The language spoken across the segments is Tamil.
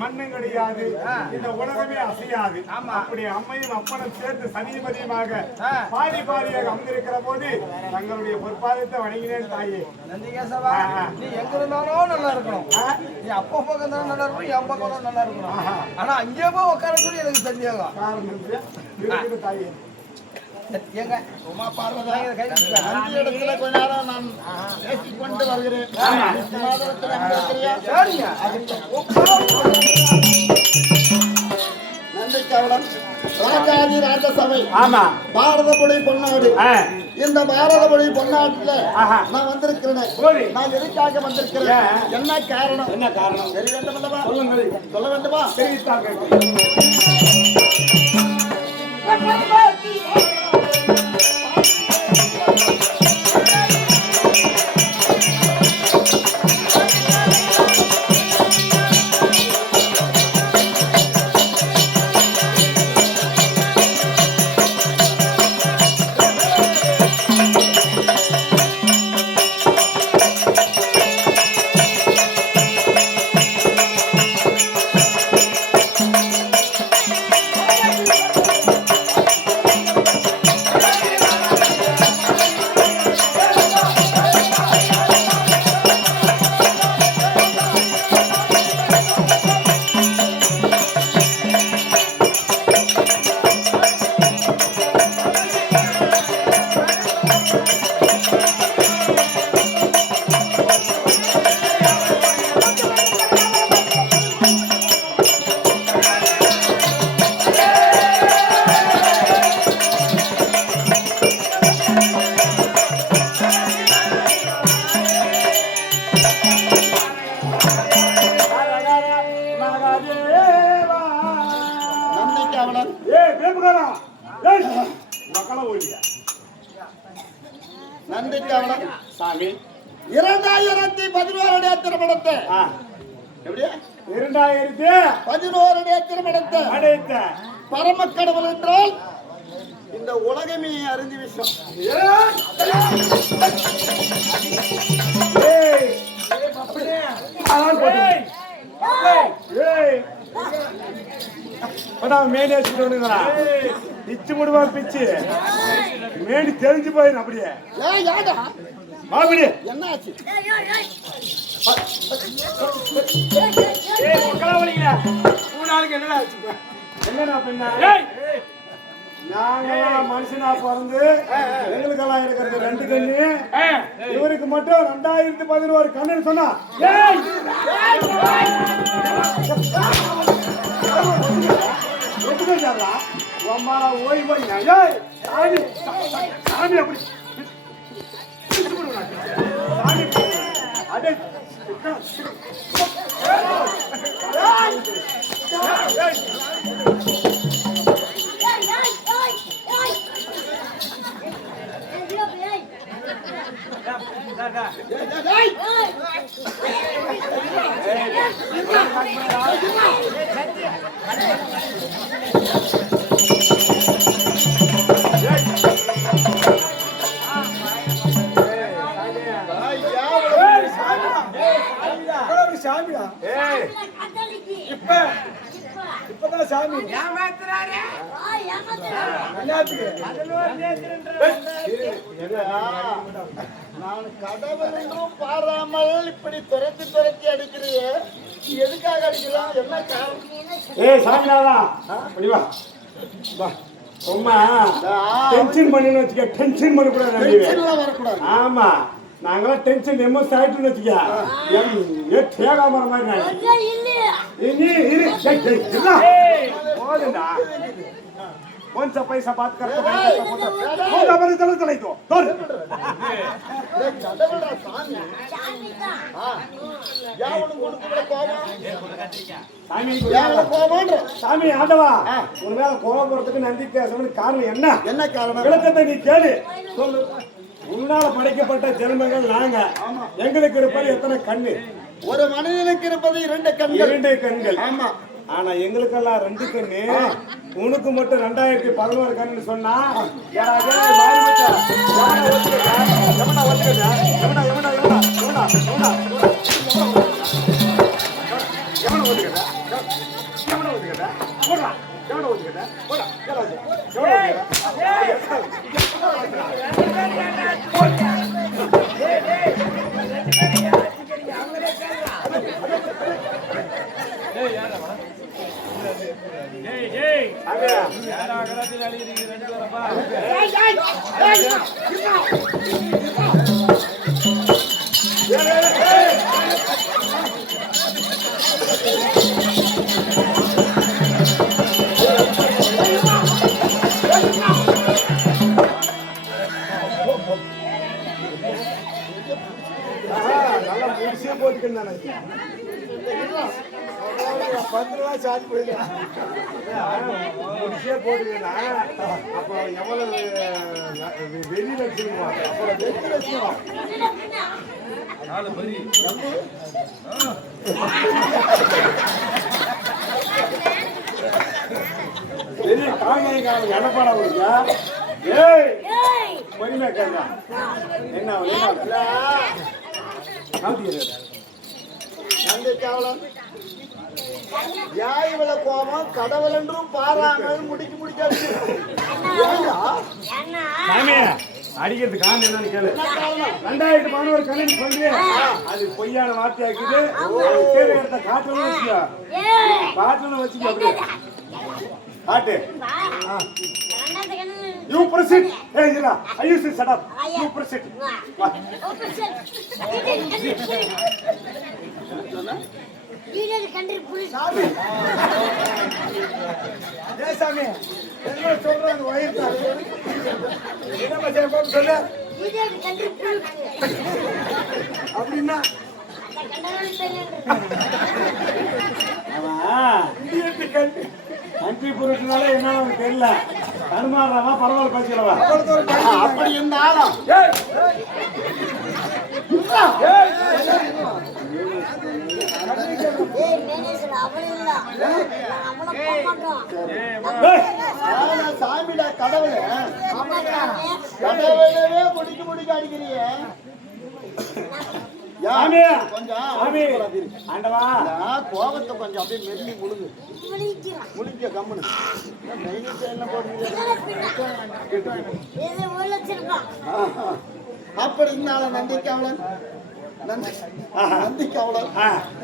மண்ணும் கிடையாது, இந்த உலகமே அசையாது. அப்படி அம்மையும் அப்பனும் சேர்த்து சனிமதியமாக பாதி பாதியாக அமர்ந்திருக்கிற போது தங்களுடைய பொற்பாதத்தை வணங்கினேன் தாயே. நீ எங்க இருந்தாலும் நல்லா இருக்கணும், நீ அப்பா பக்கம் தான் நல்லா இருக்கணும், என் பக்கம் தான் நல்லா இருக்கணும். ஆனா அங்கே போய் உட்காரக்கூடிய எனக்கு தெரியாதா தாயே. எங்க உமா பார்வதா அந்த இடத்துல கொஞ்ச நேரம் நான் பேசிக்கொண்டு வருகிறேன். நந்திக்காவலம் ராஜாதி ராஜசபை, பாரதபுடி பொன்னாடு. இந்த பாரதபுடி பொன்னாட்டுல நான் வந்திருக்கிறேன். நான் எதுக்காக வந்திருக்கிறேன், என்ன காரணம், தெரிய வேண்டும் அல்லவா? சொல்ல வேண்டுமா? நந்திக்காவலம் சாமி 2011 திருமணத்தை 2011 திருமணத்தை அடைத்த பரம கடவுள் என்றால் இந்த உலகமே அறிந்த விஷயம். பிச்சு முடுவா பிச்சு மேடி தெரிஞ்சு போயிடும். அப்படியே என்ன ஆச்சு? என்னடா பண்ண? நாங்கெல்லாம் மனுஷனா பிறந்து எங்களுக்கெல்லாம் இருக்கிறது 2 கண்ணு, இவருக்கு மட்டும் 2011 கண்ணுன்னு சொன்னா ஓய்வு சாமி அப்படி அடே இப்பதான் சாமி நான் கடவுள் என்றும் பாராமல் இப்படி துரத்தி அடிக்கிறியே, எதுக்காக அடிக்கலாம், என்ன காரணம்? சாமியாதா சும்மா டென்ஷன் பண்ணு வச்சுக்க, டென்ஷன் பண்ணக்கூடாது. ஆமா, நாங்களாம் டென்ஷன் எம்மஸ் ஆயிட்டுன்னு வச்சுக்க, தேகாம மாதிரி போதுண்டா. कौन सा पैसा बात करते हो? हमारे चलो चले तो ஏன் உனக்கு கொடுக்குற கோபம்? சாமி ஏன் உனக்கு கோபம்ன்ற? சாமி ஆண்டவா ஒரு மேல கோபம் போறதுக்கு நந்தி கேசவனுக்கு காரணம் என்ன? என்ன காரணம்? விளக்கத்தை நீ கேளு சொல்லு. உன்னால படைக்கப்பட்ட ஜென்மங்கள் நாங்க, எங்களுக்கு இருப்பது எத்தனை கண்ணு? ஒரு மனிதனுக்கு இருப்பது 2 கண்கள். 2 கண்கள். ஆமா. ஆனா எங்களுக்கெல்லாம் 2 கண்ணு, உனக்கு மட்டும் 2011 கண்ணு சொன்னா நல்லா முடிச்சே போட்டுக்கணும். 10 ரூபா சார்ஜ் போயிடலாம். முடிச்சே போட்டுக்கா. அப்போ எவ்வளவு வெளியில வச்சுருவாங்க. அப்புறம் வெளியில வச்சுருவாங்க. பெரிய காங்கியம் எடப்பாடா இருக்கா? ஏய் பொறுமையா கேட்க. என்ன கோபம் கடவுள் என்றும் பாராமல் முடிக்காது. அடிக்கிறது காரணம் என்னன்னு கேளு. 2011 கல்யாணம் சொல்லி அது பொய்யான வார்த்தையாக்குது. எடுத்த காட்டுன்னு வச்சுக்கோ, காட்டுன்னு வச்சுக்கோ. அப்படியே காட்டு. You proceed. Hey, Jira. I used to shut up. You proceed. சாமி என்ன சொல்றாங்க? வயிறு சொல்லு அப்படின்னா கண்ட்ரி பொருட்னால என்ன தெரியல. தடுமாறுறவா பரவாயில்ல பேசுறவா அப்படி இருந்தாலும் சாமிடா கடவுளே, கடவுளவே முடிக்க அடிக்கிறீங்க. கோபத்தை கொஞ்சம் அப்படியே மெல்லி முழுங்க கம்முனு அப்படி இருந்தால நந்திக்காவலன்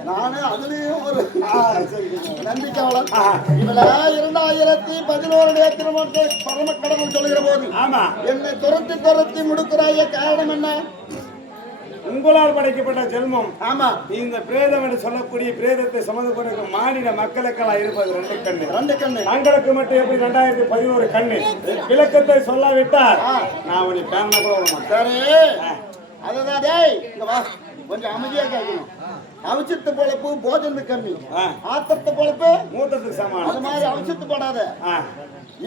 நானு அதுலயும் ஒரு நந்திக்காவலன். இவள 2011 திருமணத்தை பரம கடவுள் சொல்லுகிற போது என்னை துரத்தி முடுக்கிறாய காரணம் என்ன? உங்களால் படைக்கப்பட்ட ஜென்மம். ஆமா. இந்த பிரேதம் என்று சொல்லக்கூடிய பிரேதத்தை சுமந்து மாநில மக்களுக்கெல்லாம் இருப்பது 2 கண்ணு. தங்களுக்கு மட்டும் எப்படி 2011 கண்ணு? விளக்கத்தை சொல்லாவிட்டால் நான் உன்னை பேன கூட விட மாட்டேன். சரி, அதுதான். டேய் இங்க வா, கொஞ்சம் அமைதியா கேட்கணும். அவசியத்து பொழப்பு போஜனத்து கம்மி, ஆத்திரத்து பொழப்பு மூத்தத்துக்கு சமானம். அது மாதிரி அவசியத்து போடாத.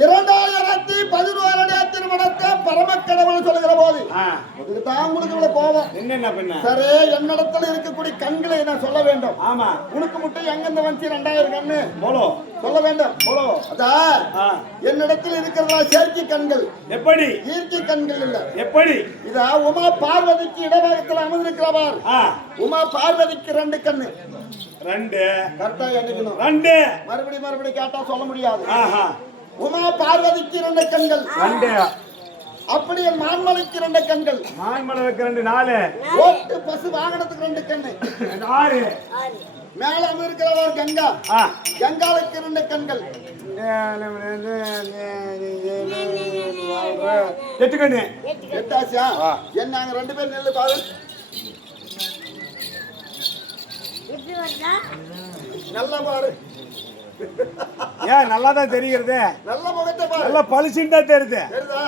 2011 திருமணத்தை பரமக்கடவுள் சொல்லுகிற போது அதுக்குதான் உங்களுக்கு இவ்வளவு கோபம். என்ன பண்ண? சரி, என்னிடத்துல இருக்கக்கூடிய கண்களை நான் சொல்ல வேண்டும். ஆமா, உனக்கு மட்டும் எங்கிருந்து வந்து 2000 கண்ணு போலோ சொல்ல வேண்டும். போலோ அதான் என்னிடத்தில் இருக்கிறதா செயற்கை கண்கள். எப்படி? இயற்கை கண்கள் இல்ல. எப்படி? இதா உமா பார்வதிக்கு இடபாகத்தில் அமர்ந்திருக்கிறவார். உமா பார்வதிக்கு 2 கண்ணு. 2 கரெக்டா எண்ணிக்கணும். 2 மறுபடி கேட்டா சொல்ல முடியாது. உமா பார்வதிக்கு 2 கண்கள். 2 அப்படியே மான்மலைக்கு 2 கண்கள். மான்மலைக்கு 2 4. ஓட்டு பசு வாகனத்துக்கு 2 கண்ணு. 6. மேல அமர்ந்திருக்கிறவர் கங்கா. கங்காவுக்கு 2 கண்கள். 8 கண்ணு. 8 ஆச்சா? என்ன அங்க 2 பேர் நெல்லு பாரு. நல்லா பாரு. ஏன் நல்லாதான் தெரிகிறது. நல்ல முகத்தை பாரு. நல்ல பளிச்சுன்னு தான் தெரியுது. தெரியுதா?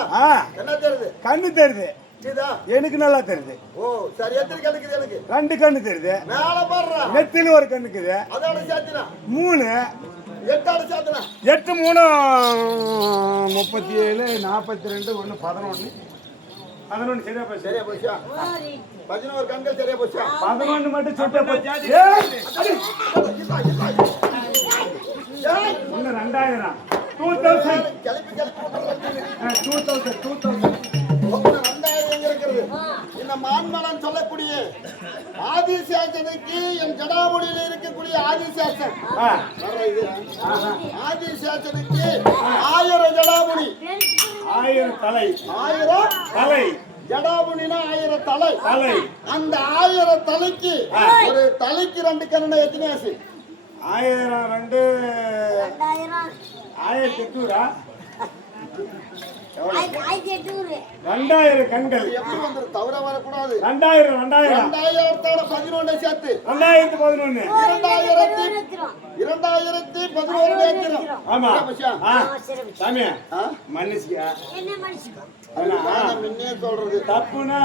என்ன தெரியுது? கண்ணு தெரியுது. இதா எனக்கு நல்லா தெரியுது. ஓ சரி எத்தனை கண்ணுக்குது எனக்கு 2 கண்ணு தெரியுது. மேல பாடுறா நெத்தில ஒரு கண்ணுக்குது. அதோட சேர்த்துனா 3 8 சேர்த்துனா 8 3 37 42 1 11 11 சரியா போச்சு. சரியா போச்சா 11 கண்கள் சரியா போச்சா 11 மட்டும் சொட்ட போச்சு. ஒன்னு 2000 2000 கிளப்பி கிளப்பி 2000 2000 எங்க இருக்கிறது இந்த மான்மலன் சொல்லக்கூடிய ஆதிசேஷனுக்கு என் ஜடாமுடியில இருக்கக்கூடிய ஆதிசேஷன் ஆதிசேஷனுக்கு 1000 ஜடாமுடி 1000 தலை 1000 தலை ஜடாமுடினா 1000 தலை தலை அந்த 1000 தலைக்கு ஒரு தலைக்கு 2 கண்ணு எத்தனை ஆசை 1000 2 1800 2000 கண்கள் எப்படி வந்து தவற வரக்கூடாது 2000 11 சேர்த்து 2011 2011 ஆமா சாமி மன்னிச்சியா முன்னே சொல்றது தப்புனா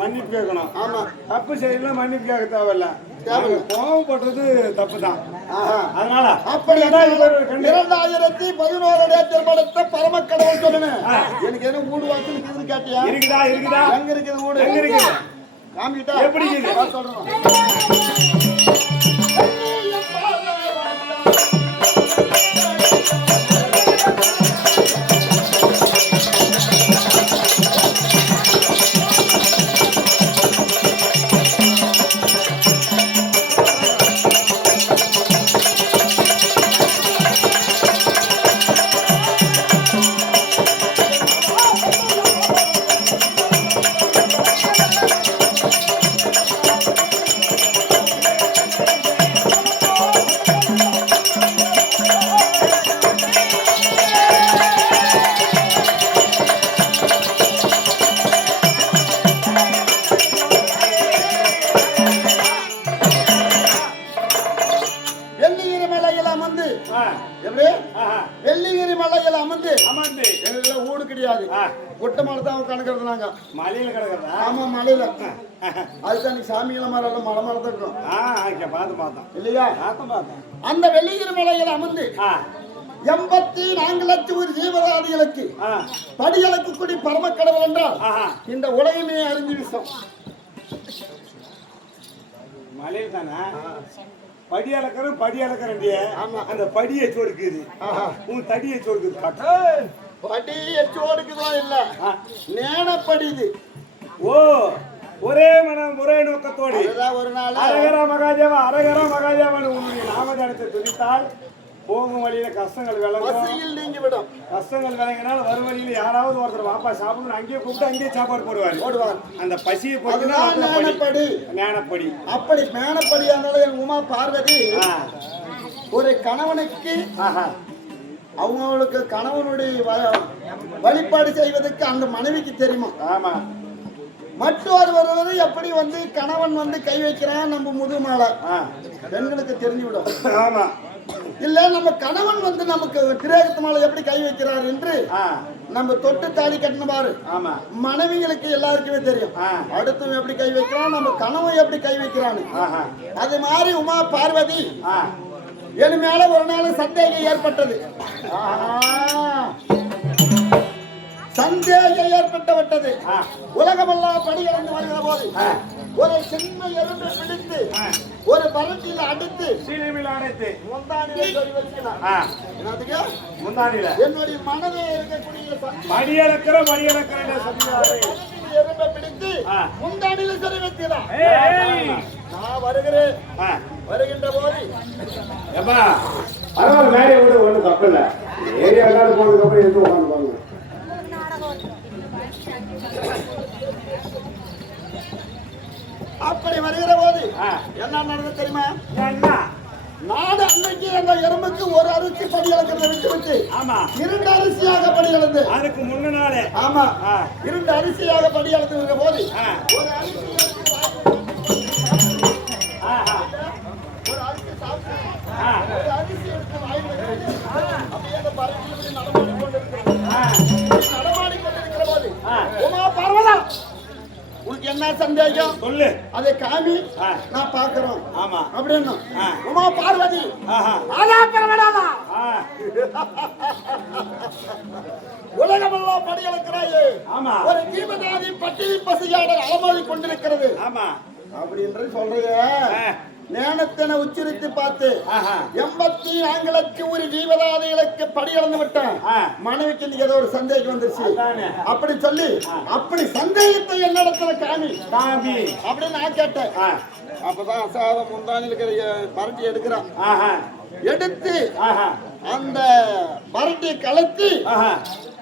மன்னிப்பு கேட்கணும். ஆமா தப்பு செய்யல மன்னிப்பு கேட்க தேவையில்ல. கோவப்படுறது தப்பு தான். அதனால அப்படி 2011 திருமணத்தை பரமக்கடவுள் சொல்லணும். எனக்கு என்ன வீடு வாசல் இருக்குதுன்னு கேட்டியா? இருக்குதா இருக்குதா எங்க இருக்குது வீடு எங்க இருக்குது காமிட்டா எப்படி இருக்குது சொல்றேன். வெள்ளிகிரி மலையில அமர்ந்து எங்களுக்கு ஊடு கிடையாது ஒட்ட மலை தான் கணக்கிறது நாங்க மலையில கிடக்குறதா ஆமா மலையில அதுதான் நீ சாமியில மலை மலை மலை தான் இருக்கும் பார்த்தோம் இல்லையா பார்த்தோம் அந்த வெள்ளிகிரி மலையில அமர்ந்து 84 லட்சம் ஜீவராதிகளுக்கு படிகளுக்கு கூடி பரமக்கடவுள் என்றால் இந்த உலகமே அறிஞ்சு விஷம் மலையில் தானே படி அளக்கிறேன் அந்த படியை சொடுக்குது உன் தடியை சொடுக்குது படியை சொடுக்குதான் இல்ல நேனப்படிது ஓ ஒரே மனம் ஒரே நோக்கத்தோடு ஒரு நாள் அரகர மகாதேவா உன்னுடைய நாமதனத்தை துதித்தால் போகும் வழியில கஷ்டங்கள் விளங்கும் நீங்கி விடும் கஷ்டங்கள் விளங்கினால் வரும் வழியில யாராவது ஒருத்தர் வாப்பா சாப்பிடணும் அங்கேயே கூப்பிட்டு அங்கேயே சாப்பாடு போடுவார் அந்த பசியை போட்டு ஞானப்படி அப்படி ஞானப்படி என் உமா பார்வதி ஒரு கணவனுக்கு அவங்களுக்கு கணவனுடைய வழிபாடு செய்வதற்கு அந்த மனைவிக்கு தெரியுமா ஆமா மற்றொருவர் எப்படி வந்து கணவன் வந்து கை வைக்கிறான் நம்ம முதுமால பெண்களுக்கு தெரிஞ்சுவிடும் ஆமா இல்ல நம்ம கணவன் வந்து நமக்கு திரேகத்து மேல எப்படி கை வைக்கிறார் என்று நம்ம தொட்டு தாலி கட்டின பாரு மனைவிகளுக்கு எல்லாருக்குமே தெரியும் அடுத்து எப்படி கை வைக்கிறான் நம்ம கணவன் எப்படி கை வைக்கிறான்னு அது மாதிரி உமா பார்வதி என் மேல ஒரு நாள் சந்தேகம் ஏற்பட்டது சந்தேகம் ஏற்பட்டு உலகமெல்லாம் படிகளந்து வருகிற போது ஒரு சின்ன எறும்பு பிடித்து ஒரு பரட்டியில் அடித்து என்னுடைய மனதில் இருக்கக்கூடிய எறும்பை பிடித்து முந்தானில சரி வைக்கிறான் நான் வருகிறேன் வருகின்ற போது மேலே விட ஒண்ணு தப்பு இல்ல ஏரியா போனதுக்கு அப்புறம் எடுத்து உட்காந்து போங்க அப்படி வருகிற போது என்ன நடந்தது தெரியுமா நாடு அன்னைக்கு அந்த எறும்புக்கு ஒரு அரிசி படி இழக்கிறத விட்டு விட்டு 2 அரிசியாக படி இழந்து அதுக்கு முன்ன நாளே ஆமா 2 அரிசியாக படி இழந்து இருக்கிற போது ஒரு அரிசி எடுத்து அப்படியே அந்த பறவைகள் நடமாடிக்கொண்டிருக்கிற போது உமா பர்வதம் சந்தேகம் சொல்லு. அதை காமி ஆ. நான் பாக்குறோம் ஆமா. அப்படின்னு ஆ. உமா பார்வதி ஆஹா. ஆ. உலகமெல்லாம் படியளக்கிறாயே ஆமா. ஒரு தீபதாதி பட்டினி பசியாடல் அலமோதி கொண்டிருக்கிறது ஆமா. அப்படின்னு சொல்றீங்க. ஆ. நேனத்தின உச்சரித்து பார்த்து ஆஹா. 84 ஒரு ஜீவதாதிகளுக்கு படியளந்து விட்டேன். ஆ. மனைவிக்கு இன்னைக்கு ஏதோ ஒரு சந்தேகம் வந்துருச்சு. அதானே. அப்படி சொல்லி அப்படி சந்தேகத்தை என்னிடத்துல காமி காமி. அப்படின்னு நான் கேட்டேன். ஆ. அப்பதான் சாதம் முந்தானில் இருக்கிற பரட்டி எடுக்கிறான். ஆஹா. எடுத்து ஆஹா. அந்த பரட்டியை கலத்தி ஆஹா.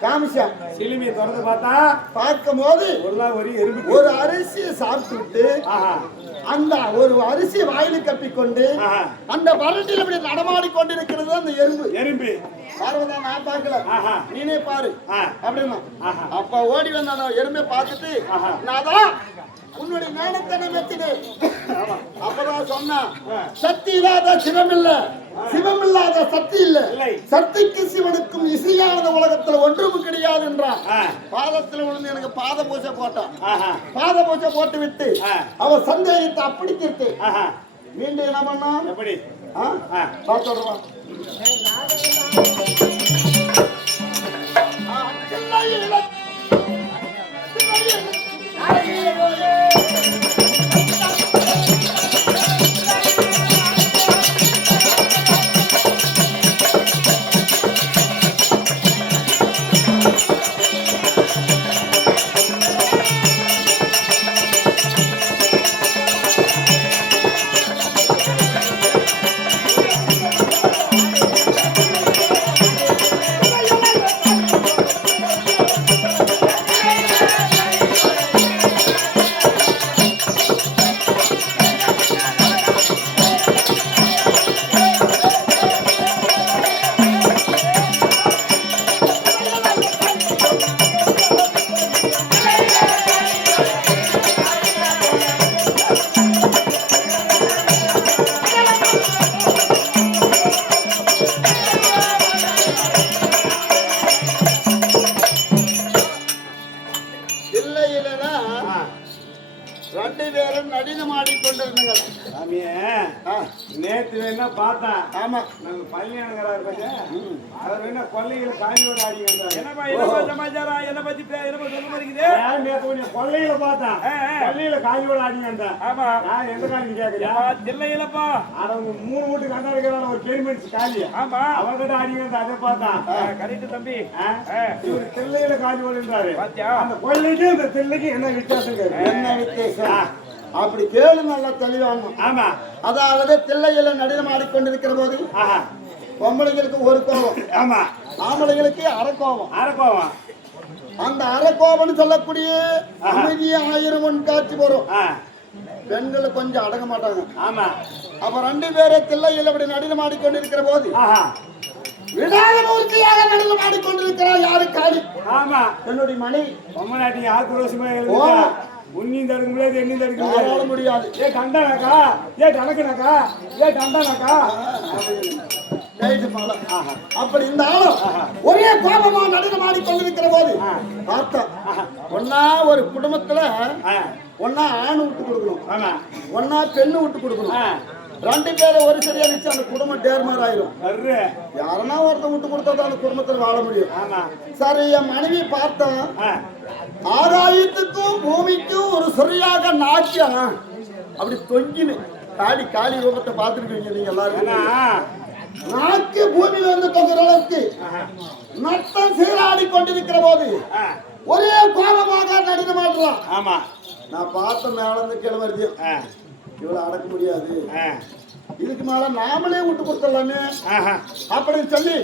காமிச்சான். சிலுமியை திறந்து பார்த்தா பார்க்கும் போது ஒரு நாள் ஒரு எறும்பு. ஒரு அரிசியை சாப்பிட்டு விட்டு ஆஹா. அந்த ஒரு அரிசி வாயில கப்பிக்கொண்டு ஆஹா. அந்த பரட்டியில் இப்படி நடமாடி கொண்டிருக்கிறது அந்த எறும்பு. எறும்பு. பார்வதா நான் பார்க்கல, ஆஹா. நீனே பாரு ஆ. அப்படின்னா. ஆஹா. அப்ப ஓடி வந்த அந்த எறும்பை பார்த்துட்டு ஆஹா. நாதான் உன்னுடைய ஞானத்தனை மெச்சினே. அப்பதான் சொன்னா சக்தி இல்லாத சிவம் இல்ல, சிவம் இல்லாத சக்தி இல்ல, இல்லை. சக்திக்கு சிவனுக்கும் இசையானது உலகத்துல ஒன்றும் கிடையாது என்றான். ஆ. பாதத்துல விழுந்து எனக்கு பாத பூஜை போட்டான். ஆஹா. பாத பூஜை போட்டு விட்டு ஆ. அவன் சந்தேகத்தை அப்படி தீர்த்து ஆஹா. மீண்டும் என்ன பண்ணா எப்படி? ஆ? ஆ. சொல்றான். ரெண்டு பேரும் நடினம் ஆடிக்கொண்டிருந்தாங்க. சாமியே, நேத்து வேணா பார்த்தேன். ஆமா, நம்ம பள்ளியானங்கிறாரு பாரு. அவர் என்ன கொள்ளையில காய்கறி ஆடி வந்தாரு. என்னப்பா சமாச்சாரம் என்ன பத்தி சொல்ல மாட்டேங்குது. நேத்து கொஞ்சம் கொள்ளையில பார்த்தேன். பள்ளியில காய்கறி ஆடி வந்தேன். ஆமா, நான் எந்த காய்கறி கேட்கறியா? இல்லையிலப்பா அவங்க 3 வீட்டு கண்டாடுகிறான ஒரு பெருமெண்ட்ஸ் காலி. ஆமா, அவர்கிட்ட ஆடி வந்தா அதை பார்த்தான். கரெக்ட் தம்பி. இவர் தில்லையில காய்கறின்றாரு. பாத்தியா, அந்த கொள்ளைக்கு இந்த தில்லைக்கு என்ன வித்தியாசம்? என்ன வித்தியாசம்? அப்படி கேளு, நல்லா தெளிவாங்க. ஆமா, அதாவது தில்லையில நடினம் ஆடிக்கொண்டிருக்கிற போது பொம்பளைங்களுக்கு ஒரு கோபம், ஆமா, ஆம்பளைங்களுக்கு அரைக்கோபம். அரைக்கோபம். அந்த அரைக்கோபம்னு சொல்லக்கூடிய அமைதியா 1000 மண் காட்சி வரும். பெண்கள் கொஞ்சம் அடங்க மாட்டாங்க. ஆமா. அப்ப 2 பேரை தில்லையில் அப்படி நடினம் ஆடிக்கொண்டிருக்கிற போது விடாத மூர்த்தியாக நடனம் ஆடிக்கொண்டிருக்கிறார் யாரு? காளி. ஆமா, என்னுடைய மனைவி. பொம்மநாட்டி ஆக்ரோஷமா எழுதுறா. உன்னியும் தடுக்க முடியாது, என்னையும் தடுக்க முடியாது. ஏ கண்டானாக்கா, ஏ டனக்குனாக்கா, ஏ கண்டானாக்கா. அப்படி இந்த ஆளும் ஒரே கோபமா நடனம் ஆடிக்கொண்டிருக்கிற போது பார்த்தா ஒன்னா ஒரு குடும்பத்துல ஒன்னா ஆண் விட்டு கொடுக்கணும், ஒன்னா பெண்ணு விட்டு கொடுக்கணும். 2 பேரும் ஒரு சரியா வச்சு அந்த குடும்பம் டேர்மார் ஆயிரும். யாருன்னா ஒருத்தன் விட்டு கொடுத்தா அந்த குடும்பத்துல வாழ முடியும். சரி, என் மனைவி பார்த்தா ஆகாயத்துக்கும் பூமிக்கும் ஒரு சரியாக நாக்கியம் அப்படி தொங்கினு காளி ரூபத்தை பார்த்துருக்கீங்க நீங்க எல்லாரும். நாக்கு பூமியில வந்து தொங்குற அளவுக்கு நட்டம் சீராடி கொண்டிருக்கிற போது ஒரே கோபமாக நடிக்க மாட்டலாம். ஆமா, நான் பார்த்த மேல இருந்து கிளம்புறதையும் இவ்வளவு அடக்க முடியாது, இதுக்கு மேல நாமளே விட்டு கொடுத்துடலாமே அப்படின்னு சொல்லி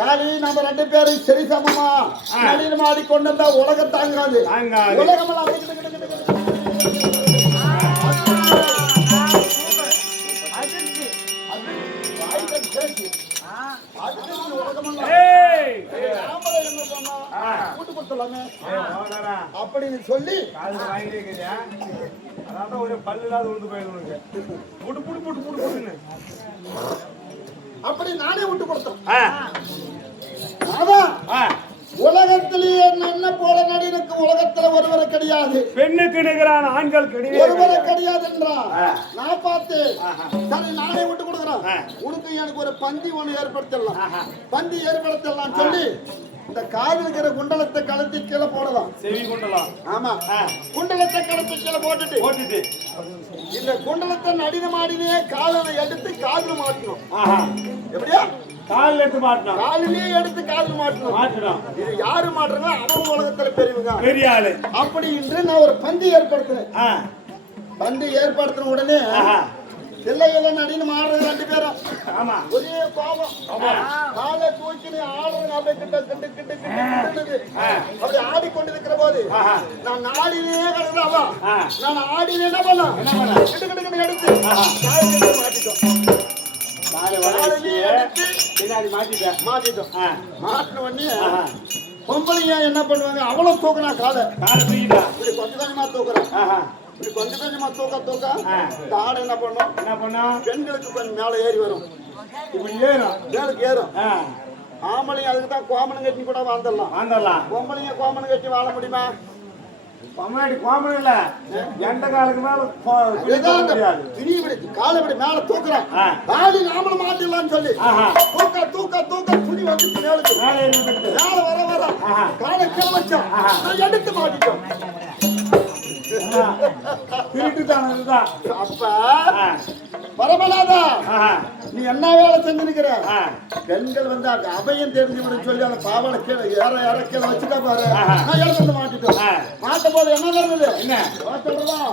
காளி நம்ம 2 பேரும் சரி சமமா நடினம் ஆடி கொண்டு வந்தா உலகம் தாங்காது. உலகமெல்லாம் அப்படின்னு சொல்லி ஒரு பல்லுலாத உண்டு போயிடுங்க. அப்படி நானே விட்டு கொடுத்தேன். அதான் உலகத்திலேயே என்ன போல நடிகருக்கு உலகத்துல ஒருவரை கிடையாது. பெண்ணுக்கு நிகரான ஆண்கள் ஒருவரை கிடையாது என்றான். நான் பார்த்தேன். சரி நானே விட்டு கொடுக்குறேன். உனக்கு எனக்கு ஒரு பந்தி ஒண்ணு ஏற்படுத்தலாம். பந்தி ஏற்படுத்தலாம் சொல்லி இந்த காதில் இருக்கிற குண்டலத்தை கலத்தி கீழே போடலாம். செவி குண்டலம். ஆமா, குண்டலத்தை கலத்தி கீழே போட்டுட்டு இந்த குண்டலத்தை நடின மாடினே காலில் எடுத்து காதில் மாட்டணும். எப்படியா? காலில் எடுத்து மாட்டணும். காலிலேயே எடுத்து காதில் மாட்டணும். இது யாரு மாட்டுறாங்க? அவங்க உலகத்துல பெரியவங்க, பெரிய ஆளு. அப்படி என்று நான் ஒரு பந்தி ஏற்படுத்தினேன். பந்தி ஏற்படுத்தின உடனே இல்ல நடின்னு மாடுறது 2 பேரும். ஆமா, ஒரே கோபம். காலை தூக்கி ஆடுறது அப்படியே கிட்ட அப்படி ஆடிக்கொண்டிருக்கிற போது நான் நாடினே கிடக்குறாவா, நான் ஆடினே என்ன பண்ண கிட்ட எடுத்து மாட்டிட்டோம். மாட்டிட்டோம். மாட்டின உடனே பொம்பளைங்க என்ன பண்ணுவாங்க? அவ்வளவு தூக்கினா காலை தூக்கிட்டா இப்படி கொஞ்சம் கொஞ்சமா தூக்குறேன். இப்படி கொஞ்சம் கொஞ்சமா தூக்க இந்த ஆடை என்ன பண்ணும்? பெண்களுக்கு கொஞ்சம் மேல ஏறி வரும். இப்படி ஏறும், மேலுக்கு ஏறும். ஆம்பளைங்க அதுக்கு தான் கோமனம் கட்டி கூட வாழ்ந்துடலாம். பொம்பளைங்க கோமனம் கட்டி வாழ முடியுமா? கோமனம் இல்ல, எந்த காலுக்கு மேல காலை இப்படி மேல தூக்குறேன். காலி நாமளும் மாட்டிடலாம்னு சொல்லி தூக்க துணி வந்து மேலுக்கு மேல வர காலை கீழே வச்சோம். எடுத்து மாட்டிட்டோம். அப்ப பரமநாதா, நீ என்ன வேலை செஞ்சிருக்கிற? பெண்கள் வந்து அபயம் தெரிஞ்சு சொல்லி அந்த பாவனை கீழே ஏற கீழே வச்சுட்டா பாரு. நான் எழுந்து மாட்டிட்டோம். மாட்டும் போது என்ன நடந்தது? என்ன சொல்றோம்?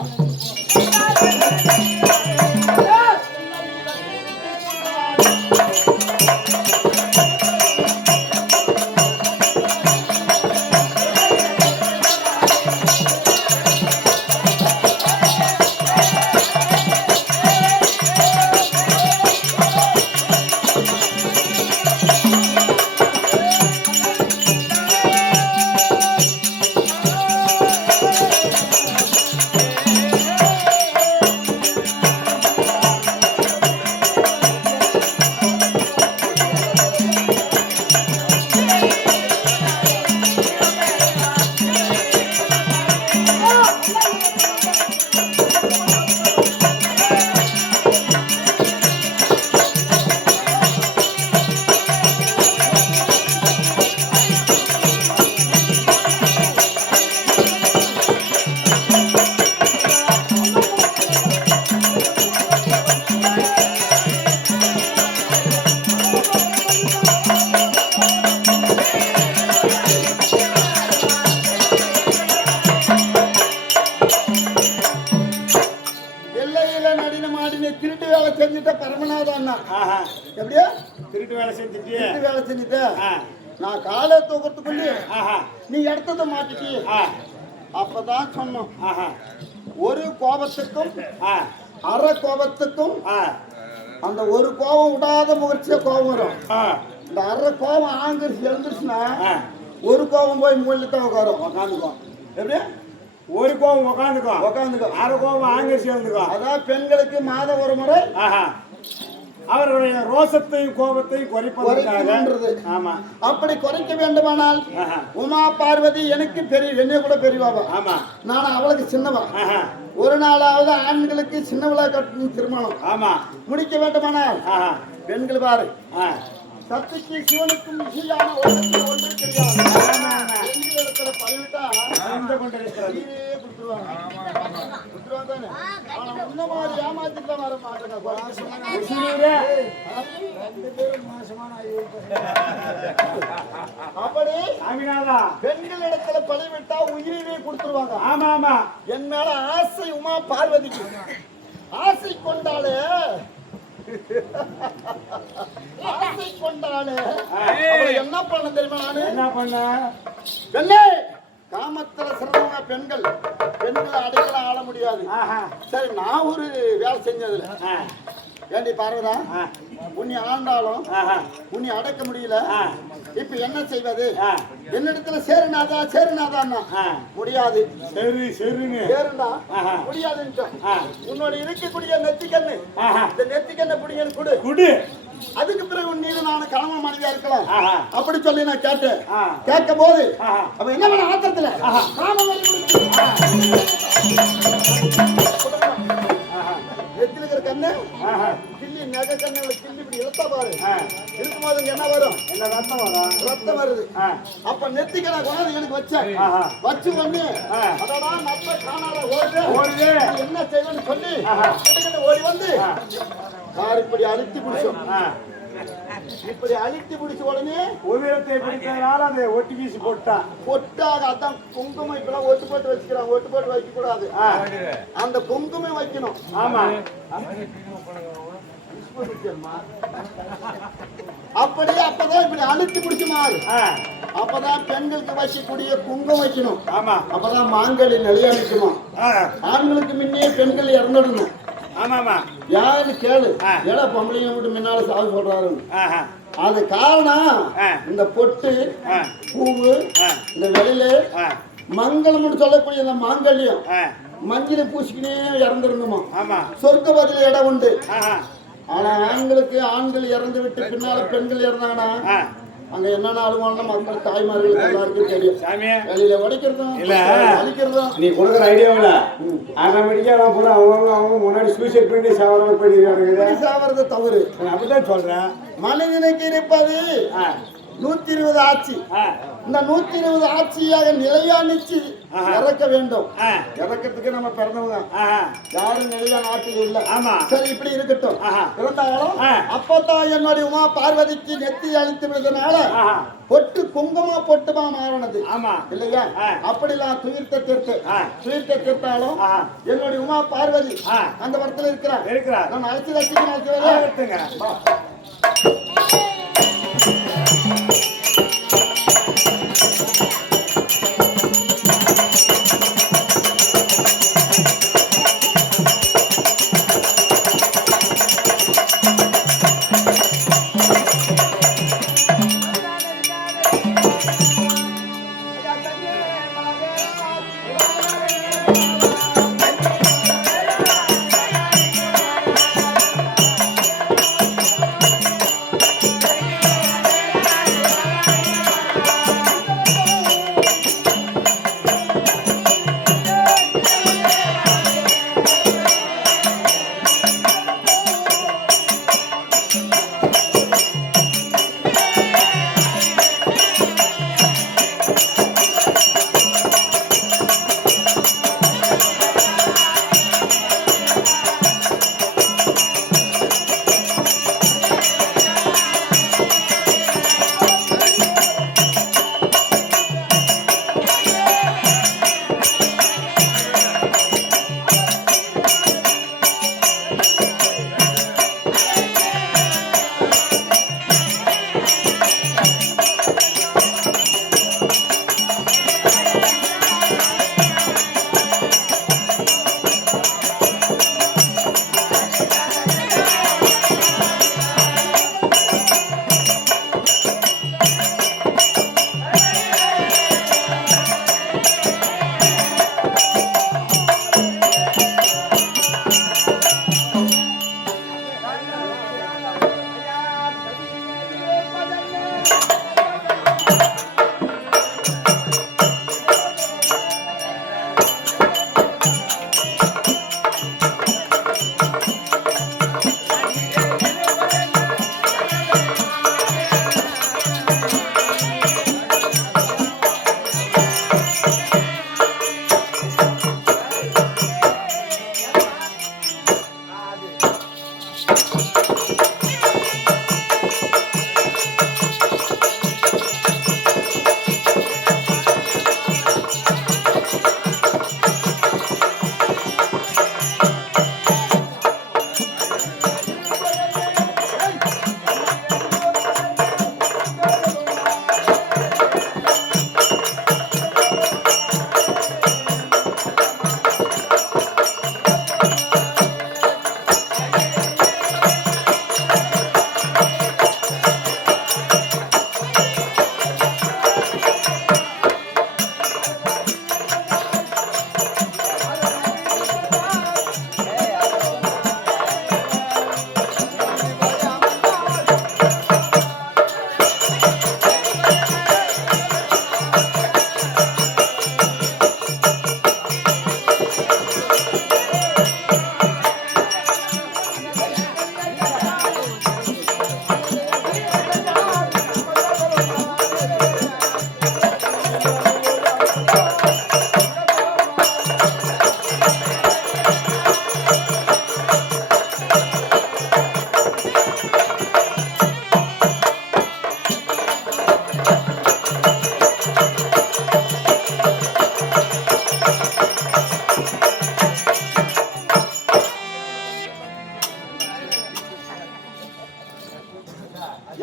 எப்படியா திருட்டு வேலை செஞ்சுட்டு நான் காலை தூக்கிறதுக்குள்ளே நீ எடுத்ததை மாட்டிட்டி. அப்பதான் சொன்னோம், ஒரு கோபத்துக்கும் அரை கோபத்துக்கும் அந்த ஒரு கோபம் விடாத முயற்சியா கோபம் வரும். இந்த அரை கோபம் ஆங்கிருச்சு எழுந்துருச்சுன்னா ஒரு கோபம் போய் மூலையில தான் உட்காந்துக்கும். எப்படியா? ஒரு கோபம் உட்காந்துக்கும், அரை கோபம் ஆங்கிருச்சு எழுந்துக்கும். அதான் பெண்களுக்கு மாதம் ஒரு முறை அவர்களுடைய ரோசத்தையும் கோபத்தையும் குறைப்பதற்காக. ஆமா, அப்படி குறைக்க வேண்டுமானால் உமா பார்வதி எனக்கு பெரிய, என்னைய கூட பெரியவாவா. ஆமா, நான் அவளுக்கு சின்னவா. ஒரு நாளாவது ஆண்களுக்கு சின்னவளா கட்டணும் திருமணம். ஆமா, முடிக்க வேண்டுமானால் பெண்கள் பாரு, சக்திக்கு சிவனுக்கும் மிகையான உலகத்தில் ஒன்று தெரியாது. இடத்துல பழவிட்டா கொண்டிருக்கிறது ஏமாத்திட்டு வர அப்படி பெண்கள் இடத்துல பழவிட்டா உயிரினை கொடுத்துருவாங்க. ஆமா ஆமா, என் மேல ஆசை உமா பார்வதிக்கு. ஆசை கொண்டாலே என்ன பண்ண தெரியுமா? நானு என்ன பண்ண? பெண்ணே, காமத்துல சிறந்தவங்க பெண்கள். பெண்களை அடைக்கலாம் ஆள முடியாது. சரி, நான் ஒரு வேலை செஞ்சதுல ஏண்டி பார்வதா, உன்னை ஆண்டாலும் உன்னை அடக்க முடியல. இப்ப என்ன செய்வது? என்னிடத்துல சேருநாதான் முடியாது. சேருண்டா முடியாதுன்னு உன்னோட இருக்கக்கூடிய நெத்திக்கண்ணு, இந்த நெத்திக்கண்ணை பிடிங்கன்னு கொடு. அதுக்கு பிறகு நீ எப்படினாலும் கணவன் மனைவியா இருக்கலாம் ஆஹா. அப்படி சொல்லி நான் கேட்டேன் ஆ. கேட்கும் போது ஆஹா. அப்ப என்ன பண்ண ஆத்தத்துல காம வலி முடிச்சு எத்தில இருக்கிற கண்ணு ஆஹா. கிள்ளி நகை கண்ணு கிள்ளி இப்படி இழுத்தா பாரு ஆ. இருக்கும்போது இங்க என்ன வரும் என்ன ரத்தம் வரும்? ரத்தம் வருது ஆ. அப்ப நெத்திக்கு நான் கொண்டாந்து எனக்கு வச்சேன் ஆஹா. வச்சு ஒண்ணு ஆ. அதடா நப்ப காணாத ஓடுது ஓடுது. இது என்ன செய்வேன்னு சொல்லி ஆஹா. கிட்ட ஓடி வந்து ஆ. கார் இப்படி அழுத்தி பிடிச்சோம் ஆ. இப்படி அழுத்தி பிடிச்ச உடனே உதிரத்தை பிடித்ததுனால அதை ஒட்டி வீசி போட்டா. பொட்டாக அதான் குங்குமம் இப்பெல்லாம் ஒட்டு போட்டு வச்சுக்கிறாங்க ஒட்டு போட்டு வைக்க கூடாது ஆ. அந்த குங்குமம் வைக்கணும் ஆமா. அப்படியே அப்பதான் இப்படி அழுத்தி பிடிச்சு மாறு ஆ. அப்பதான் பெண்களுக்கு வைக்கக்கூடிய குங்குமம் வைக்கணும் ஆமா. அப்பதான் மாங்கல்ய நிலையாணிக்குமா ஆ. ஆண்களுக்கு முன்னே பெண்கள் இறந்துடணும் ஆமாமா. யாருன்னு கேளு ஆ. ஏடா பொம்பளைங்க மட்டும் முன்னால சாவு சொல்றாரு ஆஹா. அது காரணம் ஆ. இந்த பொட்டு ஆ. பூவு ஆ. இந்த வெளியில ஆ. மங்களம்னு சொல்லக்கூடிய இந்த மாங்கல்யம் ஆ. மஞ்சளை பூசிக்கினே இறந்துருந்துமா ஆமா. சொர்க்க பதில இடம் உண்டு ஆஹா. ஆனா ஆண்களுக்கு ஆண்கள் இறந்து விட்டு பின்னால பெண்கள் இறந்தாங்கன்னா ஆ. அங்க என்னென்ன அழுவாங்க மக்கள் தாய்மார்களுக்கு எல்லாருக்கும் தெரியும் சாமி வெளியில உடைக்கிறதும் இல்ல. அழிக்கிறதும் நீ கொடுக்குற ஐடியாவில் ஆட்டோமேட்டிக்கா நான் பூரா அவங்க முன்னாடி சூசைட் பண்ணி சாவரம் போயிட்டு சாவறது தவறு அப்படிதான் சொல்றேன். மனிதனுக்கு இருப்பது ஆ. 120 ஆட்சி ஆ. இந்த 120 ஆட்சியாக நிலையானிச்சு ஆஹா. இறக்க வேண்டும் ஆ. இறக்கத்துக்கு நம்ம பிறந்தவங்க ஆஹா. யாரும் நிலையான ஆட்சியில் இல்ல ஆமா. சரி இப்படி இருக்கட்டும் ஆஹா. இருந்தாலும் ஆ. அப்பதான் என்னுடைய உமா பார்வதிக்கு நெத்தி அழித்து விடுறதுனால ஆஹா. பொட்டு குங்குமமா பொட்டுமா மாறினது ஆமா. இல்லையா ஆ. அப்படிலாம் துயிர்த்த திருத்து ஆ. துயிர்த்த திருத்தாலும் ஆஹா. என்னுடைய உமா பார்வதி ஆ. அந்த இடத்துல இருக்கிறார் இருக்கிறார். நான் அழைச்சி ரசிக்க ஆ, எடுத்துங்க.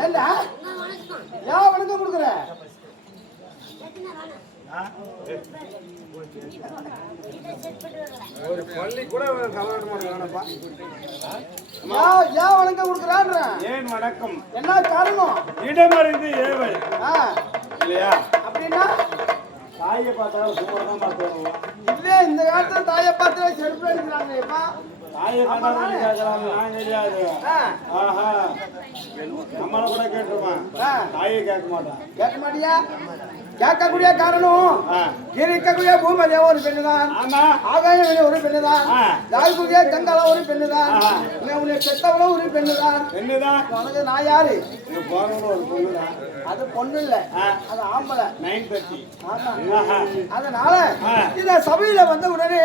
ஏண்டா ஏன் வணக்கம் கொடுக்குற ஒரு பள்ளி கூட கலவரமா ஏன் வணக்கம் கொடுக்குறான்ற ஏன் வணக்கம் என்ன காரணம் இடமறிந்து ஏவல் இல்லையா அப்படின்னா தாயை பார்த்தா சூப்பர் தான் பார்த்துருவோம் இல்ல இந்த காலத்துல தாயை பார்த்து செருப்பு எடுக்கிறாங்க இப்ப தாயை கேட்கறாங்க நான் தெரியாது ஆஹா நம்மள கூட கேட்டுருவான் தாயை கேட்க மாட்டான் கேட்க மாட்டியா கேட்கக்கூடிய காரணம் இருக்கக்கூடிய பூமதியா ஒரு பெண்ணுதான் ஆகாயம் ஒரு பெண்ணுதான் தாய்குடியா கங்கால ஒரு பெண்ணுதான் உன்னை பெத்தவளும் ஒரு பெண்ணுதான் உனக்கு நான் யாரு ஒரு பொண்ணுதான் அது பொண்ணு இல்ல அது ஆம்பளை 9:30 அதனால இந்த சபையில வந்த உடனே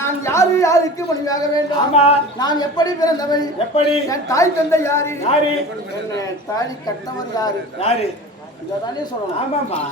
நான் யாரு யாருக்கு மனைவியாக வேண்டும் நான் எப்படி பிறந்தவள் எப்படி என் தாய் தந்தை யாரு யாரு தாலி கட்டவர் யாரு யாரு இதானே சொல்லணும் ஆமாமா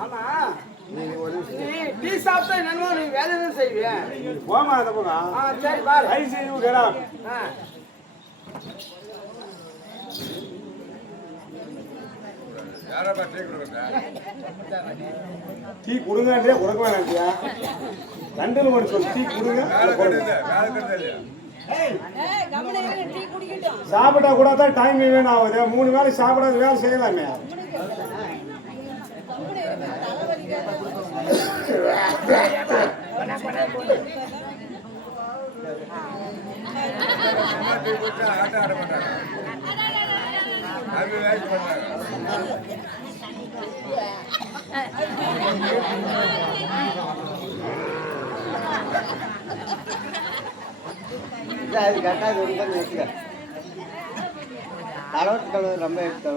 ஆமா டீ சாப்பிட்டா என்னமோ நீ வேலை என்ன செய்வேன் போமா அந்த பக்கம் சரி பாரு ஐ சி யூ கெட் அப் யாரப்பா டீ கொடுக்குறா டீ கொடுங்கன்றே கொடுக்க வேணாம்யா கண்டல் ஒரு சொல் டீ கொடுங்க வேலை கட்டுது இல்லையா சாப்பிட்டா கூட தான் டைம் வேணும் ஆகுது 3 வேளை சாப்பிடாத வேலை செய்யலாமே டீ குடிச்சா ஆட்டம் ஆட மாட்டாங்க அது வேலைக்கு பண்ணாங்க அது கரெக்டாக வச்சுக்க அளவுக்கு கழுவு ரொம்ப எடுத்து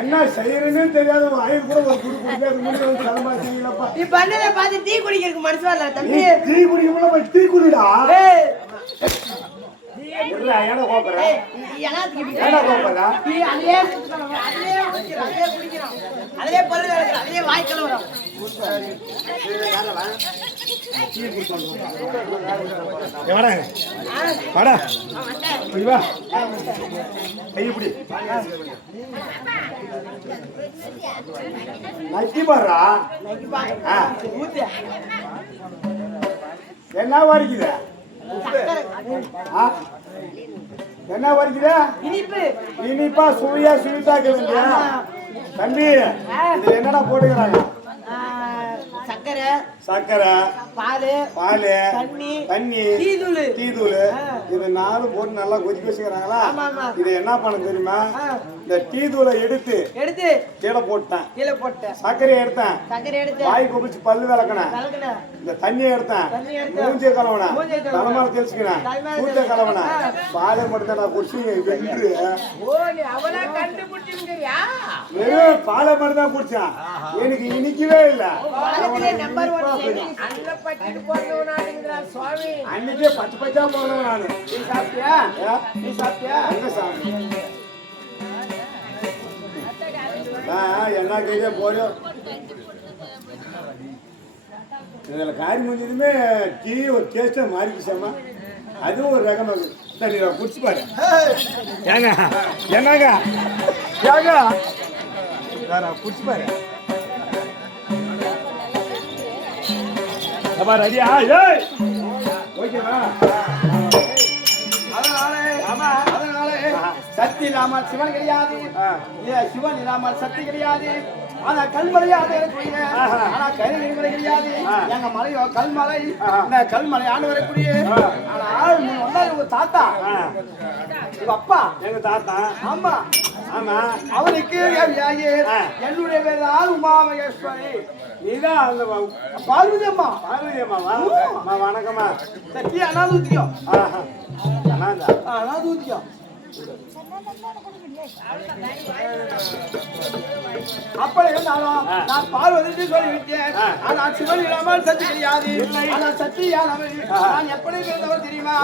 என்ன செய்யறதுன்னு தெரியாத வாயில் கூட ஒரு குடி குடிக்காது முன்னாடி வந்து தலைமா செய்யலப்பா நீ பண்ணத பார்த்து டீ குடிக்கிறதுக்கு மனசு வரல தம்பி டீ குடிக்க போய் டீ குடிடா நீ இல்ல ஏடா கோபறா ஏடா கோபறா அதிலே பல்லு கிடக்குற அதிலே வாய் கலவரம் வாடா வாடா இப்படி வா கை இப்படி நக்கி பாடுறா என்ன வரைக்குது என்ன வரைக்குது இனிப்பா சுவையா ஸ்வீட்டாக்க வேண்டியா தம்பி இது என்னடா போட்டுக்கிறாங்க சக்கரை சக்கரை பாலு பாலு தண்ணி தண்ணி டீதூள் டீதூள் இது நாலு போட்டு நல்லா கொதிக்க வச்சுக்கிறாங்களா இது என்ன பண்ண தெரியுமா இந்த டீதூளை எடுத்து கீழே போட்டேன் சர்க்கரை எடுத்தேன் வாய் கொப்பிச்சு பல்லு விளக்கினேன் இந்த தண்ணியை எடுத்தேன் மூஞ்சிய கலவனேன் தலைமால தெளிச்சுக்கினேன் மூஞ்ச கலவனேன் பாலை மட்டும் நான் குடிச்சு வென்று வெறும் பாலை மட்டும் தான் குடிச்சேன் எனக்கு இனிக்கவே இல்லை அன்னைக்கே பச்சை பச்சா போனவன் நானு நீ சாப்பிட்டியா எங்க சாமி என்ன கேட்க போறோம் இதில் காரி முடிஞ்சதுமே டீ ஒரு டேஸ்டா மாறிக்குச்சாமா அதுவும் ஒரு ரகமாக இருக்கு சரி குடிச்சு பாரு ஏங்க என்னங்க ஏங்க குடிச்சு பாரு ரெடியா ஓகேவா அதனாலே சக்தி இல்லாமல் சிவன் கிடையாது சிவன் இல்லாமல் சக்தி கிடையாது ஆனா கல்மலையாக இருக்கக்கூடிய ஆனா கைவினை கிடையாது எங்க மலையோ கல்மலை இந்த கல்மலை ஆண்டு வரக்கூடிய ஆனா ஆள் வந்தா உங்க தாத்தா உங்க அப்பா எங்க தாத்தா ஆமா ஆமா அவருக்கு என்னுடைய பேர் தான் உமா மகேஸ்வரி நீதான் அந்த பார்வதி அம்மா அம்மாவா வணக்கம்மா சக்தி அனாதூத்தியம் அனாதூத்தியம் அப்படி இருந்தாலும் நான் பார்வதி சொல்லிவிட்டேன் ஆனா சிவன் இல்லாமல் சக்தி கிடையாது ஆனா சக்தியானவர் நான் எப்படி பிறந்தவர் தெரியுமா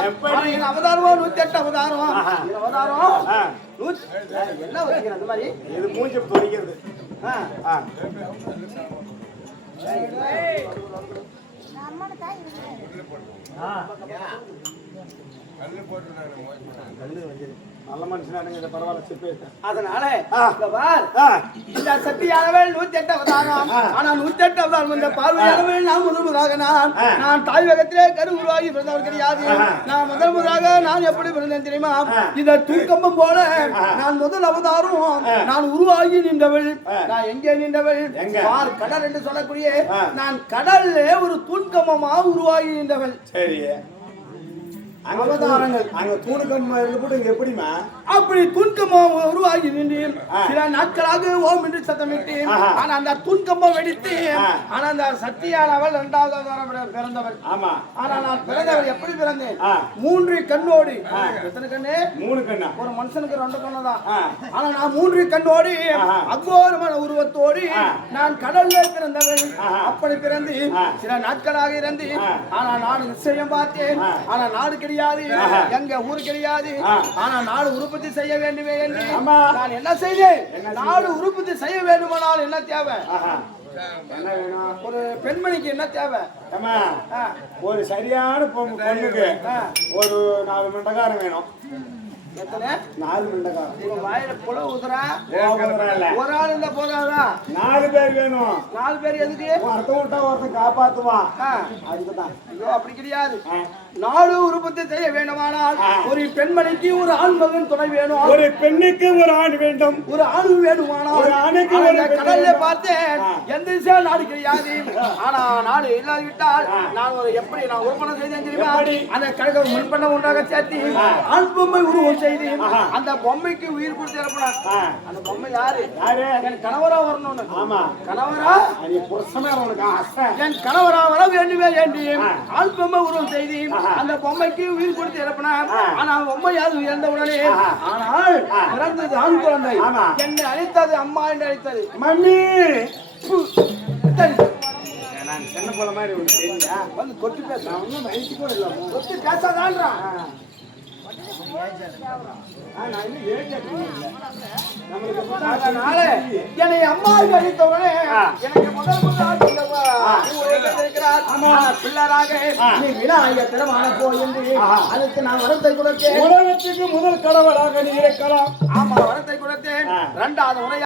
அவதாரமா 108 அவதாரம் என்ன வச்சுக்கிறேன் அந்த மாதிரி இது மூஞ்சி துடிக்கிறது நல்ல மனுஷனானுங்க பரவாயில்ல செப்பு அதனால இந்த சக்தியானவள் 108 அவதாரம் ஆனா 108 அவதாரம் இந்த பார்வையானவள் நான் முதலாக நான் தாய்வகத்திலே கரு உருவாகி பிறந்தவர் கிடையாது நான் முதலாக நான் எப்படி பிறந்தேன் தெரியுமா இந்த தூக்கம்பம் போல நான் முதல் அவதாரம் நான் உருவாகி நின்றவள் நான் எங்கே நின்றவள் கடல் என்று சொல்லக்கூடிய நான் கடல்ல ஒரு தூண்கம்பமா உருவாகி நின்றவள் சரி அவதாரங்கள் அங்க தூணுக்கம்மா கூட எப்படிமா அப்படி தூண்கம்பா உருவாகி நின்றேன் சில நாட்களாக ஓம் என்று சத்தமிட்டேன் ஆனா அந்த தூண்கம்பம் வெடித்து ஆனா அந்த சக்தியானவள் 2வது அவதாரம் பிறந்தவள் ஆமா ஆனா நான் பிறந்தவள் எப்படி பிறந்தேன் 3 கண்ணோடு எத்தனை கண்ணு 3 கண்ணா ஒரு மனுஷனுக்கு 2 கண்ணு தான் ஆனா நான் 3 கண்ணோடு அகோரமான உருவத்தோடு நான் கடல்ல பிறந்தவள் அப்படி பிறந்து சில நாட்களாக இருந்து ஆனா நான் நிச்சயம் பார்த்தேன் ஆனா நாடு கிடையாது எங்க ஊர் கிடையாது ஆனா நாடு உற்பத்தி செய்ய வேண்டுமே என்று நான் என்ன செய்தேன் நாடு உற்பத்தி செய்ய வேண்டுமானால் என்ன தேவை என்ன வேணும் ஒரு பெண்மணிக்கு என்ன தேவை ஒரு சரியான பொண்ணுக்கு ஒரு 4 மண்டகாரம் வேணும் எத்தனை 4 மண்டகாரம் வாயில புல ஊதுறா ஒரு ஆள் இருந்தா போதாதா 4 பேர் வேணும் 4 பேர் எதுக்கு ஒருத்தன் விட்டா ஒருத்தன் காப்பாத்துவான் அதுக்குதான் ஐயோ அப்படி கிடையாது நாடு உற்பத்தி செய்ய வேண்டுமானால் ஒரு பெண்மணிக்கு ஒரு ஆண் மகன் துணை வேணும் ஒரு பெண்ணுக்கு ஒரு ஆண் வேண்டும் ஒரு ஆண் வேணுமானால் ஒரு ஆணுக்கு கடல்ல பார்த்தேன் எந்த விஷயம் நாடு கிடையாது ஆனா நாடு இல்லாவிட்டால் நான் ஒரு எப்படி நான் உற்பத்தி செய்தேன் தெரியுமா அந்த கழக முன்பண்ண ஒன்றாக சேர்த்து ஆண் பொம்மை உருவம் செய்து அந்த பொம்மைக்கு உயிர் கொடுத்து இறப்பினார் அந்த பொம்மை யாரு என் கணவரா வரணும்னு ஆமா கணவரா நீ புருஷமே உனக்கு ஆசை என் கணவரா வர வேண்டுமே என்று ஆண் பொம்மை உருவம் செய்து அந்த பொம்மைக்கு உயிர் கொடுத்து இறப்பினார் ஆனா பொம்மை யாரு இறந்த உடனே ஆனால் பிறந்தது ஆண் குழந்தை என்னை அழைத்தது அம்மா என்று அழைத்தது மம்மி நான் சின்ன போல மாதிரி ஒன்று தெரியா வந்து கொட்டு பேச ஒன்றும் வயசு கூட இல்லை கொட்டு பேசாதான் நான் இன்னும் ஏஜ் ஆகல. நம்மளுக்கு அதனால என்னை அம்மா கழித்தவனே எனக்கு முதல் பிள்ளராக நீ விநாயகர் திருமான போயிருந்து அதுக்கு நான் வரத்தை கொடுத்தேன். உலகத்துக்கு முதல் கடவுளாக நீ இருக்கலாம். ஆமா வரத்தை கொடுத்தேன். 2வது முறை